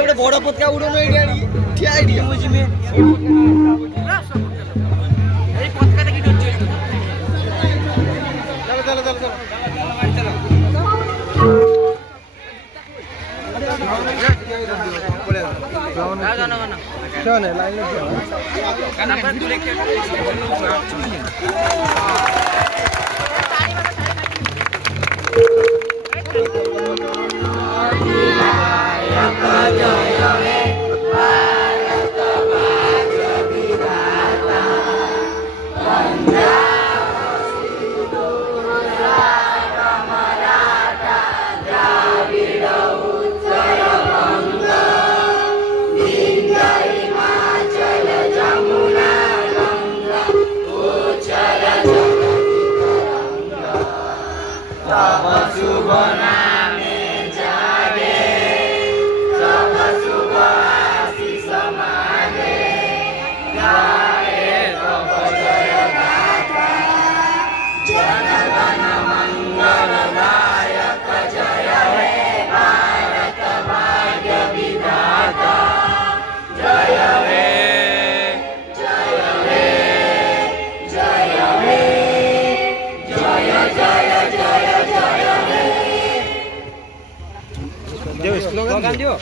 এটা বড় পথকা উড়ানো গাড়ি ঠিক আইডিয়া বুঝি মে এই পথকাটা কি ধরছে চলো চলো চলো চলো চলো শোনে লাইনে নাম্বার তুলে কে Dios, slogan diyor.